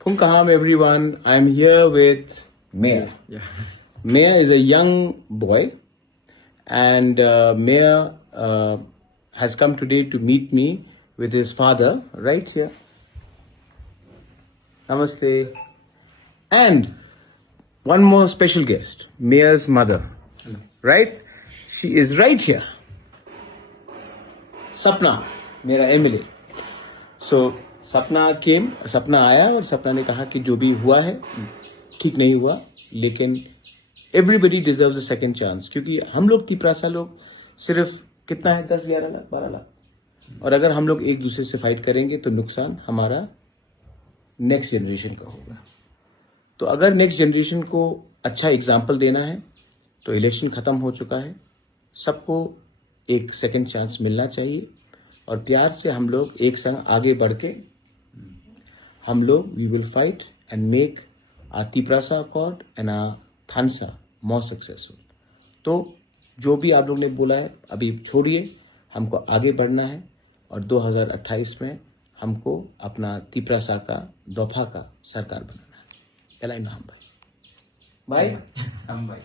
Punkaham everyone, I'm here with Mayor. Yeah. Mayor is a young boy and Mayor has come today to meet me with his father right here. Namaste. And one more special guest, Mayor's mother. Hello. Right? She is right here. सपना मेरा MLA. सो सपना आया और सपना ने कहा कि जो भी हुआ है ठीक नहीं हुआ, लेकिन everybody deserves a second chance. क्योंकि हम लोग तिपरासा लोग सिर्फ कितना है, 10-11 लाख 12 लाख, और अगर हम लोग एक दूसरे से फाइट करेंगे तो नुकसान हमारा नेक्स्ट जनरेशन का होगा. तो अगर नेक्स्ट जनरेशन को अच्छा एग्जाम्पल देना है तो इलेक्शन खत्म हो चुका है, सबको एक सेकंड चांस मिलना चाहिए और प्यार से हम लोग एक संग आगे बढ़ के हम लोग we will fight and make a Tiprasa accord and a Thansa more successful. तो जो भी आप लोग ने बोला है अभी छोड़िए, हमको आगे बढ़ना है और 2028 में हमको अपना तिपरासा का दफा का सरकार बनाना है. एलाई नाम भाई हम भाई